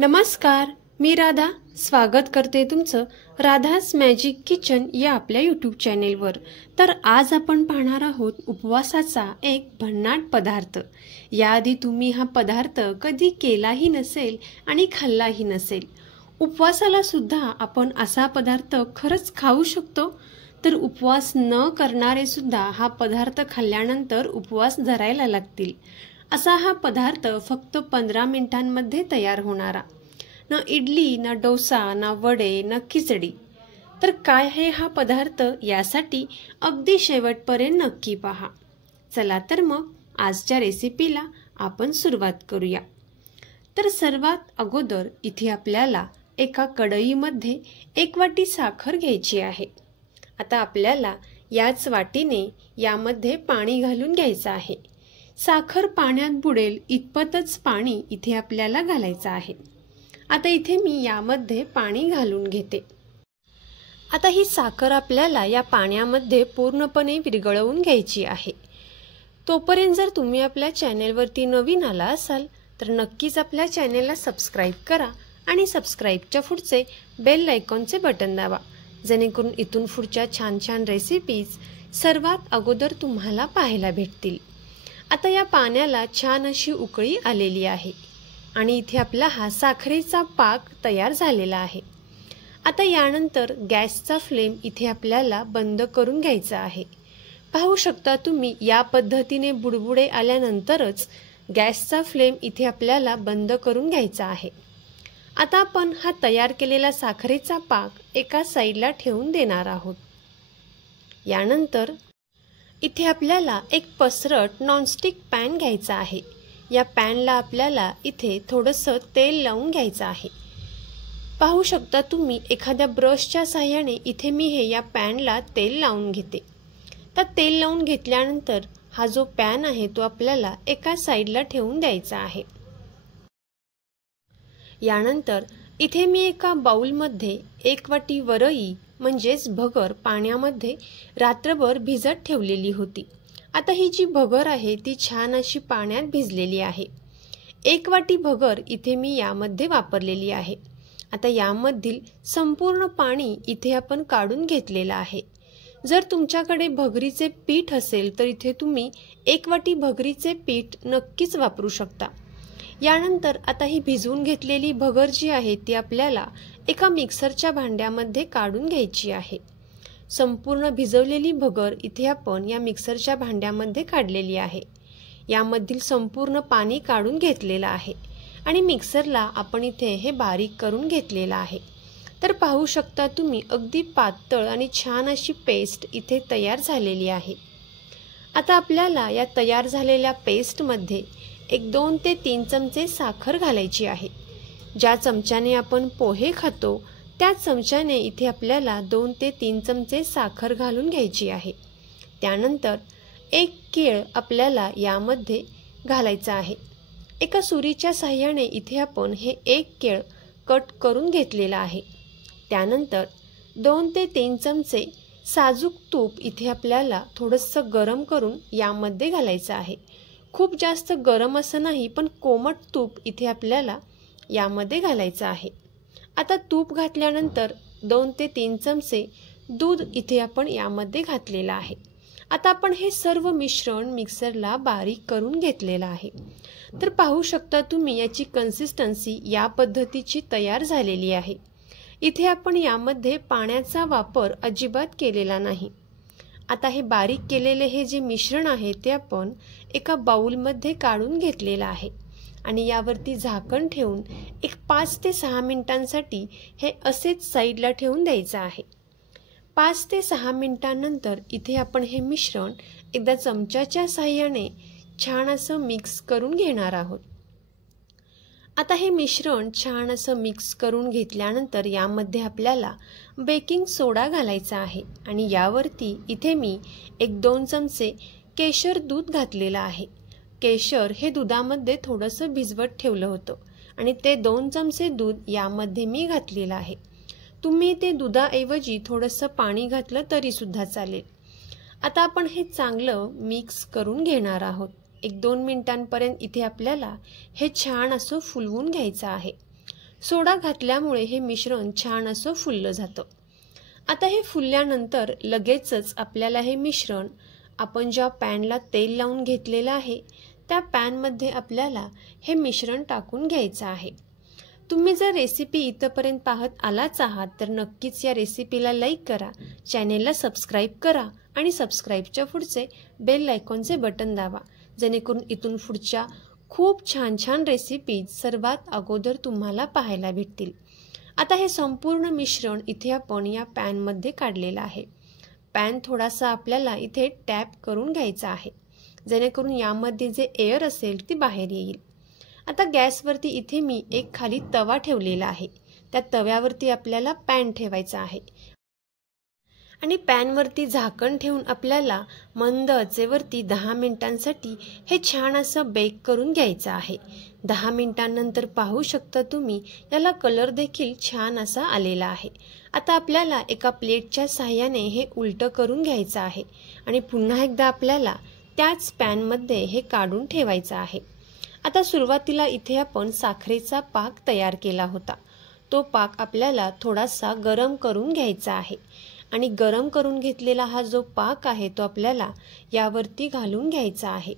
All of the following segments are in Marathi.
नमस्कार, मी राधा स्वागत करते तुमचं राधास मॅजिक किचन या आपल्या यूट्यूब चॅनेलवर। तर आज आपण पाहणार आहोत उपवासाचा एक भन्नाट पदार्थ। याआधी तुम्ही हा पदार्थ कधी केलाही नसेल आणि खाल्लाही नसेल। उपवासाला सुद्धा आपण असा पदार्थ खरंच खाऊ शकतो। तर उपवास न करणारे सुद्धा हा पदार्थ खाल्ल्यानंतर उपवास धरायला लागतील। असा हा पदार्थ फक्त 15 मिनिटांमध्ये तयार होणारा। ना इडली, ना डोसा, ना वडे, ना खिचडी। तर काय आहे हा पदार्थ यासाठी अगदी शेवटपर्यंत नक्की पहा। चला तर मग आजच्या रेसिपीला आपण सुरुवात करूया। तर सर्वात अगोदर इथे आपल्याला एका कढईमध्ये 1 वाटी साखर घ्यायची आहे। आता आपल्याला याच वाटीने यामध्ये पाणी घालून घ्यायचं आहे। साखर पाण्यात बुडेल इतपतच पाणी इथे आपल्याला घालायचं आहे। आता इथे मी यामध्ये पाणी घालून घेते। आता ही साखर आपल्याला या पाण्यामध्ये पूर्णपणे विरघळवून घ्यायची आहे। तोपर्यंत जर तुम्ही आपल्या चॅनेलवरती नवीन आला असाल तर नक्कीच आपल्या चॅनेलला सबस्क्राइब करा आणि सबस्क्राइबच्या पुढचे बेल आयकॉनचे बटन दाबा, जेणेकरून इथून पुढच्या छान छान रेसिपीज सर्वात अगोदर तुम्हाला पाहायला भेटतील। आता या पाण्याला छान अशी उकळी आलेली आहे आणि इथे आपला हा साखरेचा पाक तयार झालेला आहे। आता यानंतर गॅसचा फ्लेम इथे आपल्याला बंद करून घ्यायचा आहे। पाहू शकता तुम्ही या पद्धतीने बुडबुडे आल्यानंतरच गॅसचा फ्लेम इथे आपल्याला बंद करून घ्यायचा आहे। आता आपण हा तयार केलेला साखरेचा पाक एका साईडला ठेवून देणार आहोत। यानंतर इथे आपल्याला एक पसरट नॉनस्टिक पॅन घ्यायचा आहे। या पॅनला आपल्याला इथे थोडंसं तेल लावून घ्यायचं आहे। पाहू शकता तुम्ही एखाद्या ब्रशच्या सहाय्याने इथे मी या पॅनला तेल लावून घेते। तर तेल लावून घेतल्यानंतर हा जो पॅन आहे तो आपल्याला एका साईडला ठेवून द्यायचा आहे। यानंतर इथे मी एका बाउलमध्ये 1 वाटी वरई म्हणजेच भगर पाण्यामध्ये रात्रभर भिजत ठेवलेली होती। आता ही जी भगर आहे ती छान अशी पाण्यात भिजलेली आहे। 1 वाटी भगर इथे मी यामध्ये वापरलेली आहे। आता यामधील संपूर्ण पाणी इथे आपण काढून घेतलेलं आहे। जर तुमच्याकडे भगरीचे पीठ असेल तर इथे तुम्ही 1 वाटी भगरीचे पीठ नक्कीच वापरू शकता। यानंतर आता ही भिजवून घेतलेली भगर जी आहे ती आपल्याला एका मिक्सरच्या भांड्यामध्ये काढून घ्यायची आहे। संपूर्ण भिजवलेली भगर इथे आपण या मिक्सरच्या भांड्यामध्ये काढलेली आहे। यामधील संपूर्ण पाणी काढून घेतलेलं आहे आणि मिक्सरला आपण इथे हे बारीक करून घेतलेलं आहे। तर पाहू शकता तुम्ही अगदी पातळ आणि छान अशी पेस्ट इथे तयार झालेली आहे। आता आपल्याला या तयार झालेल्या पेस्टमध्ये 2 ते 3 चमचे साखर घालायची आहे। ज्या चमच्याने आपण पोहे खातो त्या चमच्याने इथे आपल्याला 2 ते 3 चमचे साखर घालून घ्यायची आहे। त्यानंतर 1 केळ आपल्याला यामध्ये घालायचा आहे। एका सुरीच्या सहाय्याने इथे आपण हे 1 केळ कट करून घेतलेला आहे। त्यानंतर 2 ते 3 चमचे साजूक तूप इथे आपल्याला थोडंसं गरम करून यामध्ये घालायचं आहे। खूप जास्त गरम असं नाही, पण कोमट तूप इथे आपल्याला यामध्ये घालायचं आहे। आता तूप घातल्यानंतर 2 ते 3 चमचे दूध इथे आपण यामध्ये घातलेलं आहे। आता आपण हे सर्व मिश्रण मिक्सरला बारीक करून घेतलेलं आहे। तर पाहू शकता तुम्ही याची कन्सिस्टन्सी या पद्धतीची तयार झालेली आहे। इथे आपण यामध्ये पाण्याचा वापर अजिबात केलेला नाही। आता हे बारीक केलेले हे जे मिश्रण आहे ते आपण एका बाउलमध्ये काढून घेतलेलं आहे आणि यावरती झाकण ठेवून 5 ते 6 मिनिटांसाठी हे असेच साईडला ठेवून द्यायचं आहे। 5 ते 6 मिनिटांनंतर इथे आपण हे मिश्रण एकदा चमच्याच्या सहाय्याने छान असं मिक्स करून घेणार आहोत। आता हे मिश्रण छान असं मिक्स करून घेतल्यानंतर यामध्ये आपल्याला बेकिंग सोडा घालायचा आहे आणि यावरती इथे मी 1-2 चमचे केशर दूध घातलेलं आहे। केशर हे दुधामध्ये थोडंसं भिजवत ठेवलं होतं आणि ते 2 चमचे दूध यामध्ये मी घातलेलं आहे। तुम्ही ते दुधाऐवजी थोडंसं पाणी घातलं तरी सुद्धा चालेल। आता आपण हे चांगलं मिक्स करून घेणार आहोत। 1-2 मिनिटांपर्यंत इथे आपल्याला हे छान असं फुलवून घ्यायचं आहे। सोडा घातल्यामुळे हे मिश्रण छान असं फुललं जातं। आता हे फुलल्यानंतर लगेचच आपल्याला हे मिश्रण आपण ज्या पॅनला तेल लावून घेतलेलं आहे त्या पॅनमध्ये आपल्याला हे मिश्रण टाकून घ्यायचं आहे। तुम्ही जर रेसिपी इथपर्यंत पाहत आलाच आहात तर नक्कीच या रेसिपीला लाईक करा, चॅनेलला सबस्क्राईब करा आणि सबस्क्राईबच्या पुढचे बेल आयकॉनचे बटन दाबा, जेणेकरून इथून पुढच्या खूप छान छान रेसिपीज सर्वात अगोदर तुम्हाला पाहायला भेटतील। आता हे संपूर्ण मिश्रण इथे आपण या पॅनमध्ये काढलेलं आहे। पॅन थोडासा आपल्याला इथे टॅप करून घ्यायचा आहे, जेणेकरून यामध्ये जे एअर असेल ती बाहेर येईल। आता गॅसवरती इथे मी एक खाली तवा ठेवलेला आहे, त्या तव्यावरती आपल्याला पॅन ठेवायचा आहे आणि पॅनवरती झाकण ठेवून आपल्याला मंद आचेवरती 10 मिनिटांसाठी हे छान असं बेक करून घ्यायचं आहे। 10 मिनिटांनंतर पाहू शकता तुम्ही याला कलर देखील छान असा आलेला आहे। आता आपल्याला एका प्लेटच्या सहाय्याने हे उलट करून घ्यायचं आहे आणि पुन्हा एकदा आपल्याला त्याच पॅनमध्ये हे काढून ठेवायचं आहे। आता सुरुवातीला इथे आपण साखरेचा पाक तयार केला होता, तो पाक आपल्याला थोडासा गरम करून घ्यायचा आहे आणि गरम करून घेतलेला हा जो पाक आहे तो आपल्याला यावरती घालून घ्यायचा आहे।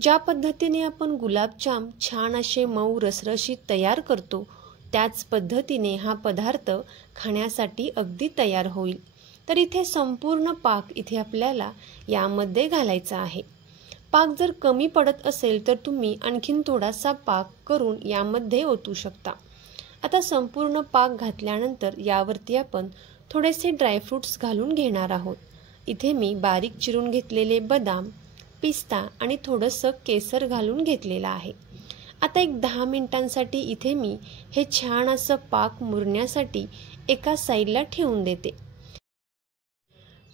ज्या पद्धतीने आपण गुलाबजाम छान असे मऊ रसरशीत तयार करतो त्याच पद्धतीने हा पदार्थ खाण्यासाठी अगदी तयार होईल। तर इथे संपूर्ण पाक इथे आपल्याला यामध्ये घालायचा आहे। पाक जर कमी पडत असेल तर तुम्ही आणखीन थोडासा पाक करून यामध्ये ओतू शकता। आता संपूर्ण पाक घातल्यानंतर यावरती आपण थोडेसे ड्रायफ्रूट्स घालून घेणार आहोत। इथे मी बारीक चिरून घेतलेले बदाम, पिस्ता आणि थोडंसं केसर घालून घेतलेलं आहे। आता एक 10 मिनिटांसाठी इथे मी हे छान असं पाक मुरण्यासाठी एका साईडला ठेवून देते।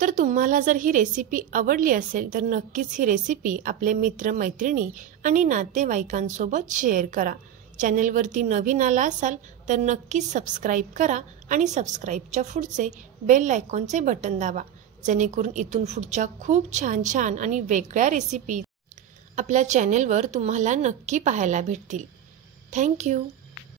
तर तुम्हाला जर ही रेसिपी आवडली असेल तर नक्कीच ही रेसिपी आपले मित्र मैत्रिणी आणि नातेवाईकांसोबत शेअर करा। चॅनेलवरती नवीन आला असाल तर नक्कीच सबस्क्राईब करा आणि सबस्क्राईबच्या पुढचे बेल आयकॉनचे बटन दाबा, जेणेकरून इथून पुढच्या खूप छान छान आणि वेगळ्या रेसिपी आपल्या चॅनेलवर तुम्हाला नक्की पाहायला भेटतील। थँक्यू।